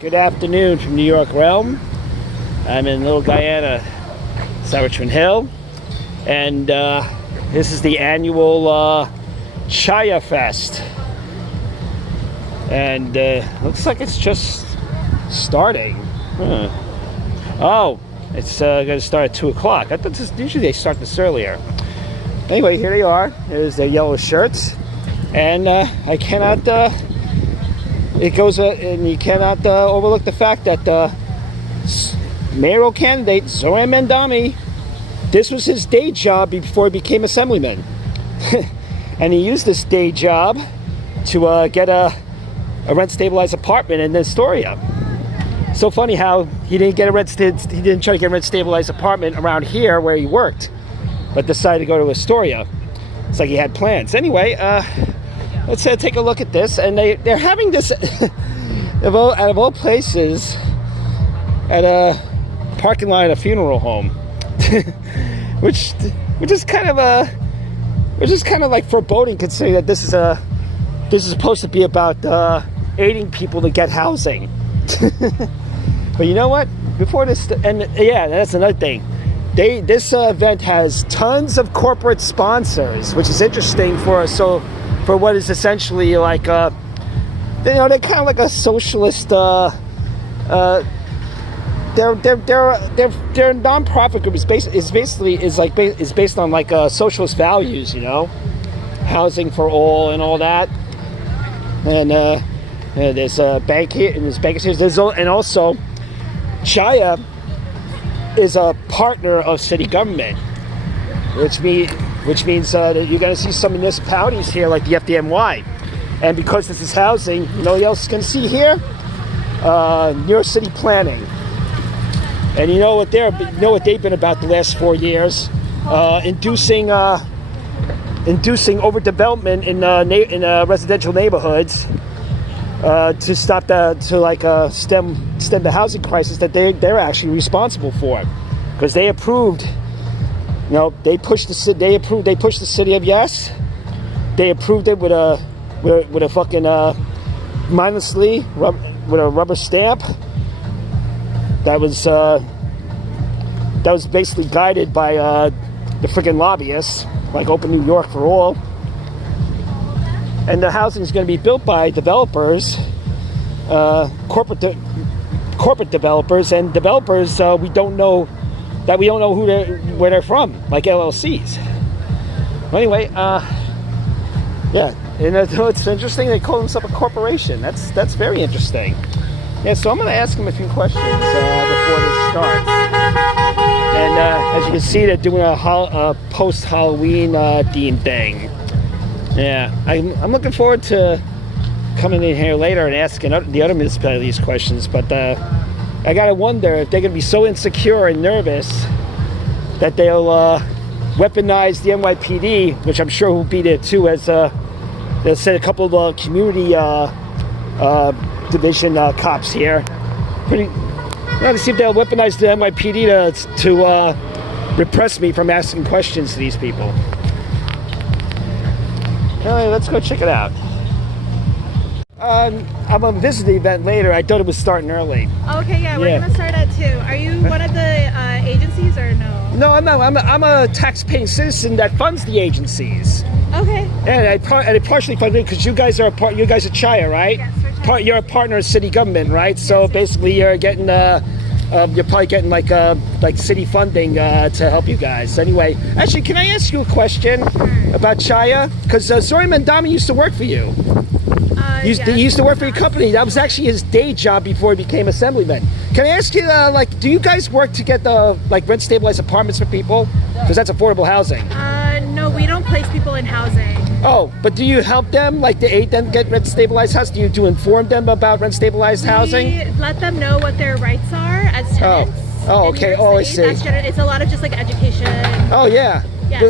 Good afternoon from New York Realm. I'm in Little Guyana, South Richmond Hill, and this is the annual Chaya Fest. And looks like it's just starting. Oh, it's going to start at 2 o'clock. I thought usually they start this earlier. Anyway, here they are. There's their yellow shirts, and I cannot. It goes, and you cannot overlook the fact that mayoral candidate Zohran Mamdani, this was his day job before he became assemblyman, and he used this day job to get a rent-stabilized apartment in Astoria. So funny how he didn't try to get a rent-stabilized apartment around here where he worked, but decided to go to Astoria. It's like he had plans. Anyway, let's take a look at this, and they're having this out of all places at a parking lot at a funeral home, which is kind of like foreboding, considering that this is supposed to be about aiding people to get housing. But you know what? Before this, and yeah, that's another thing. This event has tons of corporate sponsors, which is interesting for what is essentially like they're kind of like a socialist. They're a non-profit group. Is based on like socialist values, housing for all and all that. And there's a bank here, and there's bankers here. And also, Chaya is a partner of city government, which means that you're going to see some municipalities here like the FDNY. And because this is housing, you know what else is going to see here? New York City planning. And you know what they've been about the last 4 years, inducing overdevelopment in residential neighborhoods to stem the housing crisis that they're actually responsible for, because they approved. They pushed the city of yes. They approved it with a fucking mindlessly with a rubber stamp. That was basically guided by the freaking lobbyists, like Open New York for All. And the housing is going to be built by developers, corporate developers, and developers we don't know where they're from, like LLCs. Anyway, yeah, and it's interesting. They call themselves a corporation. That's very interesting. Yeah, so I'm going to ask them a few questions before this starts. And as you can see, they're doing a post-Halloween theme thing. Yeah, I'm looking forward to coming in here later and asking the other municipalities questions, but I gotta wonder if they're gonna be so insecure and nervous that they'll weaponize the NYPD, which I'm sure will be there too, as they'll send a couple of community division cops here. To see if they'll weaponize the NYPD to repress me from asking questions to these people. Anyway, let's go check it out. I'm going to visit the event later. I thought it was starting early. Okay, yeah, we're going to start at 2. Are you one of the agencies or no? No, I'm not. I'm a tax-paying citizen that funds the agencies. Okay. And I partially fund it because you guys are Chaya, right? Yes, we're Chaya. You're a partner of city government, right? So basically, you're getting you're probably getting like city funding to help you guys. Anyway, actually, can I ask you a question about Chaya? Because Zohran Mamdani used to work for you. He used to work for your company. That was actually his day job before he became assemblyman. Can I ask you, do you guys work to get the rent-stabilized apartments for people? Because that's affordable housing. No, we don't place people in housing. Oh, but do you help them, to aid them get rent-stabilized housing? Do you inform them about rent-stabilized housing? We let them know what their rights are as tenants. Oh, okay. I see. It's a lot of just education. Oh, yeah. Yeah,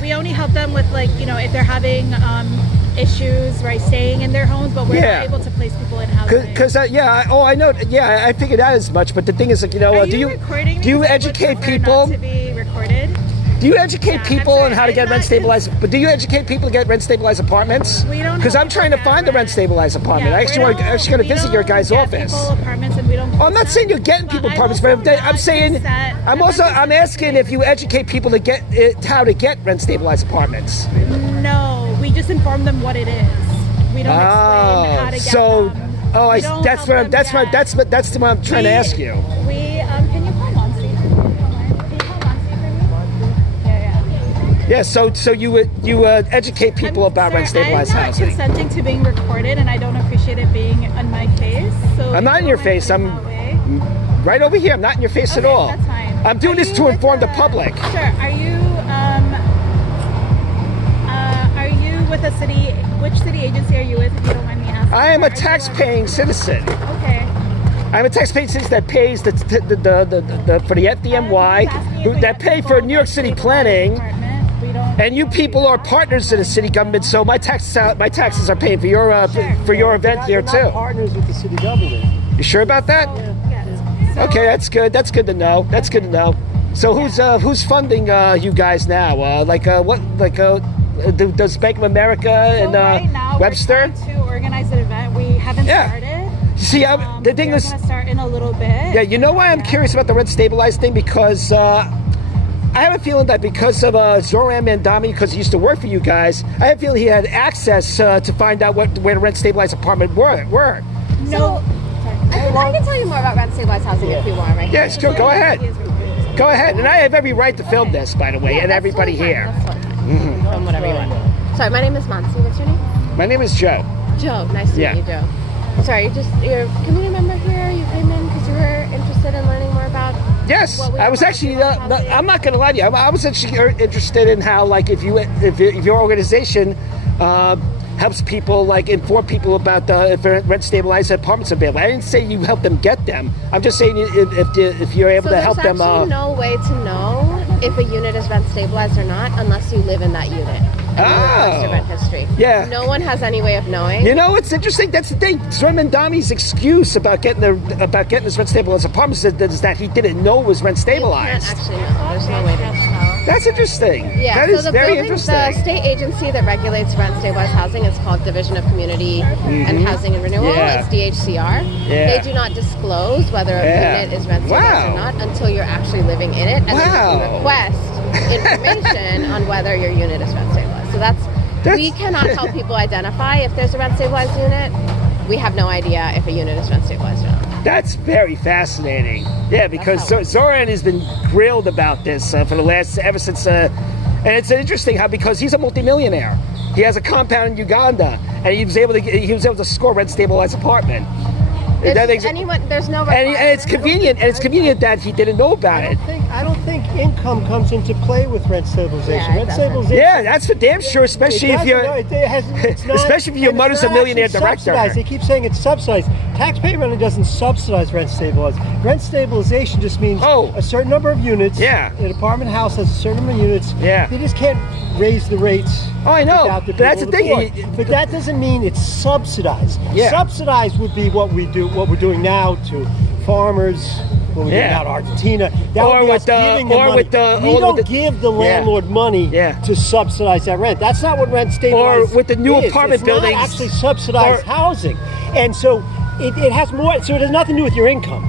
we only help them with if they're having issues, right, staying in their homes, but we're not able to place people in housing. I know. Yeah, I figured out as much. But the thing is, do you educate people? To be recorded? Do you educate Yeah, people I'm on how to get rent stabilized? But do you educate people to get rent stabilized apartments? We don't. Because I'm trying to find the rent stabilized apartment. I actually want to visit your guys' office. Apartments and we don't. I'm not saying you're getting people apartments, but I'm saying I'm asking if you educate people to get how to get rent stabilized apartments. No, we just inform them what it is. We don't explain how to get them. That's what I'm trying to ask you. Can you call Monsi? Can you call Monsi for me? Yeah. Yeah, so you educate people about rent stabilized housing. I'm not consenting to being recorded, and I don't appreciate it being on my face. So I'm not in your face. I'm right over here. I'm not in your face at all. That's fine. I'm doing this to inform the public. Sure. Are you with a city? Which city agency are you with? If you don't mind me asking. I am a tax-paying citizen. Okay. I'm a tax-paying citizen that pays for the FDMY, that pay for New York City planning. And you people are partners to the city government, so my taxes are paying for your event here too. We're not partners with the city government. You sure about that? Yeah. Okay, that's good. That's good to know. That's good to know. So who's funding you guys now? Does Bank of America and right now Webster? We're trying to organize an event. We haven't started. See, the thing is, we're gonna start in a little bit. Yeah, you know why I'm curious about the rent stabilized thing? Because I have a feeling that because of Zohran Mamdani, because he used to work for you guys, I have a feeling he had access to find out where the rent stabilized apartment were. No. I can tell you more about rent stabilized housing if you want, right? Yes, go ahead. Go ahead. And I have every right to film this, by the way, and that's everybody totally here. fine. That's totally fine. From whatever you want. Sorry, my name is Monsi. What's your name? My name is Joe. Joe. Nice to meet you, Joe. Sorry, you're a community member here. You came in because you were interested in learning more about. Yes, I was actually. I'm not going to lie to you. I was actually interested in how, like, if your organization helps people, like, inform people about if rent stabilized apartments available. I didn't say you help them get them. I'm just saying if you're able to help them. There's actually no way to know if a unit is rent stabilized or not unless you live in that unit. And your rent history. Yeah. No one has any way of knowing. You know, it's interesting. That's the thing. Zohran Mamdani's excuse about getting this rent stabilized apartment is that he didn't know it was rent stabilized. You can't actually know. There's no way to know. That's interesting. Yeah, that is very interesting. The state agency that regulates rent stabilized housing is called Division of Community and Housing and Renewal. It's DHCR. They do not disclose whether a unit is rent stabilized or not until you're actually living in it, and then you can request information on whether your unit is rent stabilized. So we cannot help people identify if there's a rent stabilized unit. We have no idea if a unit is rent stabilized or not. That's very fascinating. Yeah, because Zohran has been grilled about this for the ever since. And it's interesting how, because he's a multimillionaire, he has a compound in Uganda, and he was able to score rent stabilized apartment. There's no and it's convenient, that he didn't know about it. I don't think income comes into play with rent stabilization. Yeah, Rent that's for damn sure, especially if your mother's a millionaire director. They keep saying it's subsidized. Taxpayer money doesn't subsidize rent stabilized. Rent stabilization just means a certain number of units. Yeah. An apartment house has a certain number of units. Yeah. They just can't raise the rates. Oh, I know. But that's the thing. But that doesn't mean it's subsidized. Yeah. Subsidized would be what we're doing now to farmers. What we're doing out in Argentina. That would be us giving them money. We don't give the landlord money to subsidize that rent. That's not what rent stabilized Or with the new apartment buildings. It's not actually subsidized housing. And so it has more. So it has nothing to do with your income.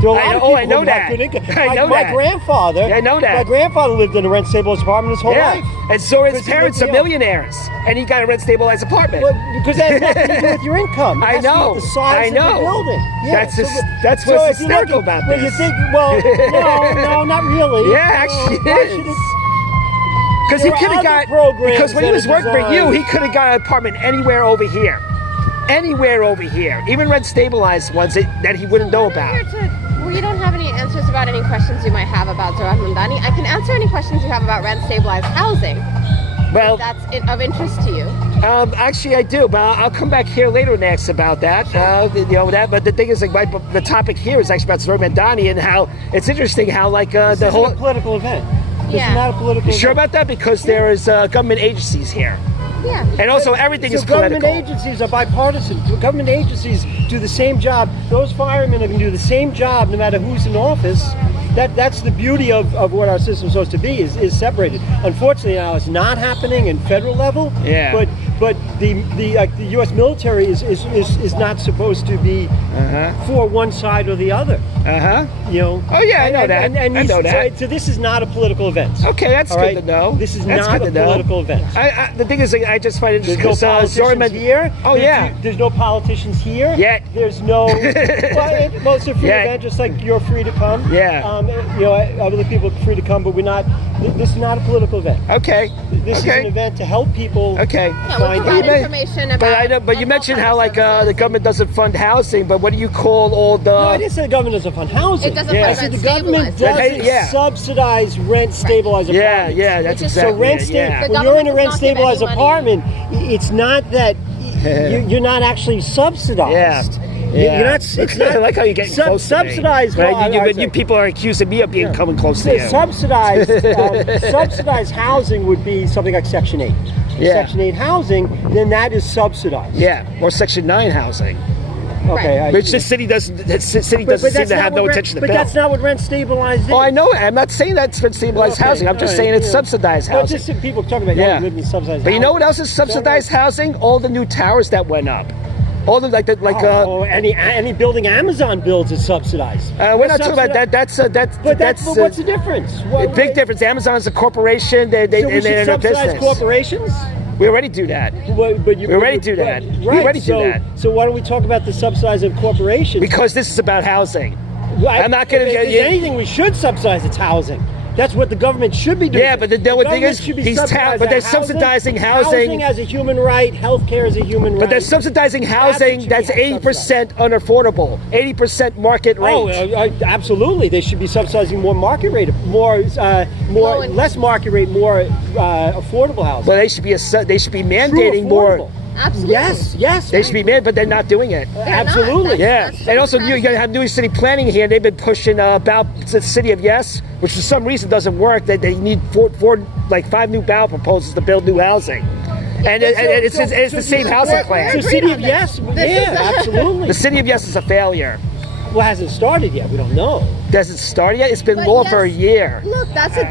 There are a lot of people I know who that. have good income. I know my that. grandfather. I know that. My grandfather lived in a rent stabilized apartment his whole life. And so his parents are millionaires, and he got a rent stabilized apartment. Well, because that has nothing to do with your income. I know. The size of the building. Yeah. That's what's hysterical about this. You think, no, not really. Yeah, actually it is. Because he could have got, because when he was working for you, he could have got an apartment anywhere over here. Anywhere over here. Even rent stabilized ones that he wouldn't know about. We don't have any answers about any questions you might have about Zohran Mamdani. I can answer any questions you have about rent stabilized housing. Well, if that's of interest to you. Actually, I do, but I'll come back here later and ask about that. But the thing is, like, the topic here is actually about Zohran Mamdani and how it's interesting how, like, the whole political event. This Yeah. is not a political You sure about that? Because there is government agencies here. Yeah. And also everything is Government political. agencies are bipartisan. Government agencies do the same job. Those firemen are going to do the same job no matter who's in office. That's the beauty of what our system's supposed to be is separated. Unfortunately, now it's not happening in federal level. Yeah. But the U.S. military is not supposed to be for one side or the other. You know. Oh yeah, I know that. And I know that. So this is not a political event. Okay, that's good to know. This is not a political event. The thing is, I just find it there's no politicians here. Oh yeah. There's no politicians here. Yet. There's no. Well, it's a free event, just like you're free to come. Yeah. You know, other people are free to come, but we're not. This is not a political event. Okay. This is an event to help people. Okay. Yeah, we provide information about. But I know. But you mentioned how the government doesn't fund housing. But what do you call all the? No, I didn't say the government doesn't fund housing. It doesn't fund So rent the government stabilized. doesn't subsidize rent stabilized apartments. Yeah, that's exactly. So rent when you're in a rent stabilized apartment, it's not that you're not actually subsidized. Yeah. You're not. It's not I like how you're getting close to subsidized. me. But you people are accusing me of coming close to you. Subsidized housing would be something like Section 8. Section 8 housing, then that is subsidized. Yeah, or Section 9 housing. Okay, which the city doesn't. The city doesn't seem to have no intention to build. But that's not what rent stabilized is. Oh, I know. I'm not saying that's rent stabilized housing. I'm just saying it's subsidized housing. Well, just people talking about living in subsidized housing. But you know what else is subsidized housing? All the new towers that went up. All the any building Amazon builds is subsidized. We're not talking about that. But what's the difference? Big difference. Amazon's a corporation. They're in a business. Corporations. We already do that. We already do that. So why don't we talk about the subsidizing of corporations? Because this is about housing. I'm not going to. If there's anything we should subsidize, it's housing. That's what the government should be doing. Yeah, but the thing is, they're subsidizing housing. Housing as a human right, healthcare as a human right. But they're subsidizing housing that's 80% unaffordable, 80% market rate. Oh, absolutely. They should be subsidizing more market rate, less market rate, more affordable housing. Well, they should be mandating more. Absolutely. Yes. They should be made, but they're not doing it. Absolutely. That's and also, you're going to have New York City planning here. They've been pushing about the city of Yes, which for some reason doesn't work. They need 5 new ballot proposals to build new housing. And it's the same housing plan. So city of Yes, absolutely. The city of Yes is a failure. Well, it hasn't started yet. We don't know. Does it start yet? It's been law for a year. Look,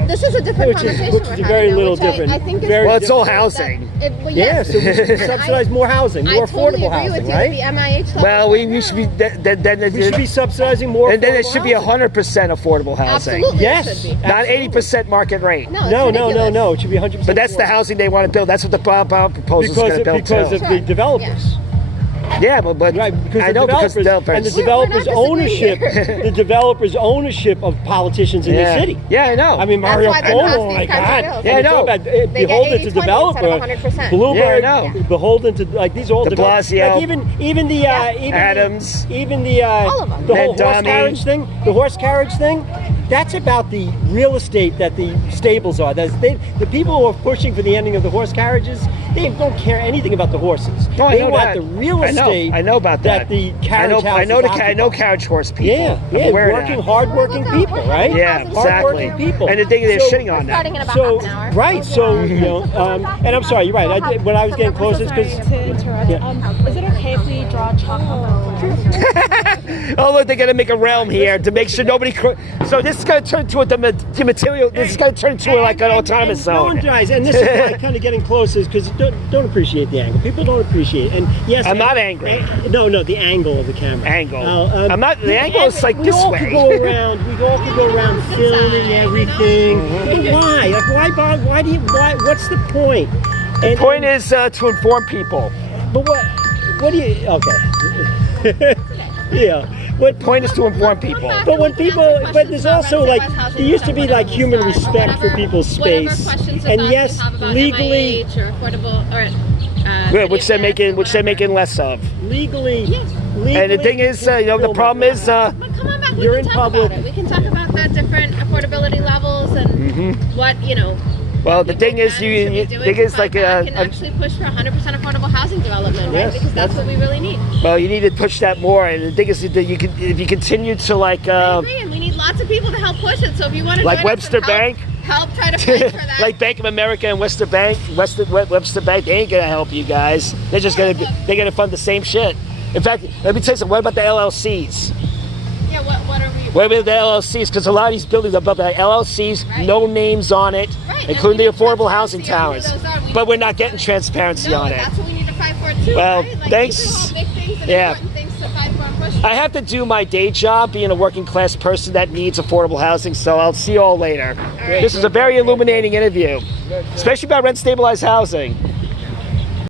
this is a different conversation. Which is very little different. I think it's all housing. So we should subsidize more housing, more affordable housing, right? The NIH well, we should be. We should be subsidizing more. And then it should be 100% affordable housing. Absolutely. Yes. Not 80% market rate. No. It should be 100%. But that's the housing they want to build. That's what the ballot proposal is going to build because of the developers. Yeah, but I know because developers and the developers' ownership of politicians in the city. Yeah, I know. I mean, Mario Cuomo, my God. Yeah, I know. Beholden to developers. Bloomberg, beholden to these all De Blasio, even the Adams, even the all of them. The whole horse carriage thing. That's about the real estate that the stables are. The people who are pushing for the ending of the horse carriages, they don't care anything about the horses. They want the real estate. I know about that. The carriage houses I know carriage horse people. Yeah, hardworking people, right? Yeah, exactly. Hardworking people. And the thing they're shitting on that. And I'm sorry, you're right. When I was getting closer, because is it okay if we draw chalk on the Oh, look, they're going to make a realm here to make sure nobody. So this is going to turn into a material. This is going to turn into like an autonomous zone. No one dies, and this is why kind of getting close is because don't appreciate the angle. People don't appreciate it. And yes, I'm not angry. No, the angle of the camera. I'm not. The angle is like this way. We all could go around filming everything. But why? Like why do you? What's the point? The point is to inform people. But what do you? Okay. Yeah. What point is to inform people? But there's also there used to be human respect for people's space, and yes, legally, or affordable, or which they're making less of. Legally, and the thing is, the problem is, come on back. You're in public. We can talk about the different affordability levels and what Well, the thing is, can actually push for 100% affordable housing development, right? Because that's what we really need. Well, you need to push that more, and the thing is, that if you continue to I agree, and we need lots of people to help push it. So if you want to like Webster Bank, help try to fight for that. Like Bank of America and Webster Bank, they ain't gonna help you guys. They're just gonna fund the same shit. In fact, let me tell you something. What about the LLCs? Yeah, what are we? What are the LLCs? Because a lot of these buildings above the LLCs, no names on it, including the affordable housing towers. But we're not getting transparency on it. That's what we need to fight for too. Well, right? Like, thanks. These are all big things and important things to fight for and push. I have to do my day job, being a working class person that needs affordable housing. So I'll see you all later. This is a very illuminating interview, especially about rent stabilized housing.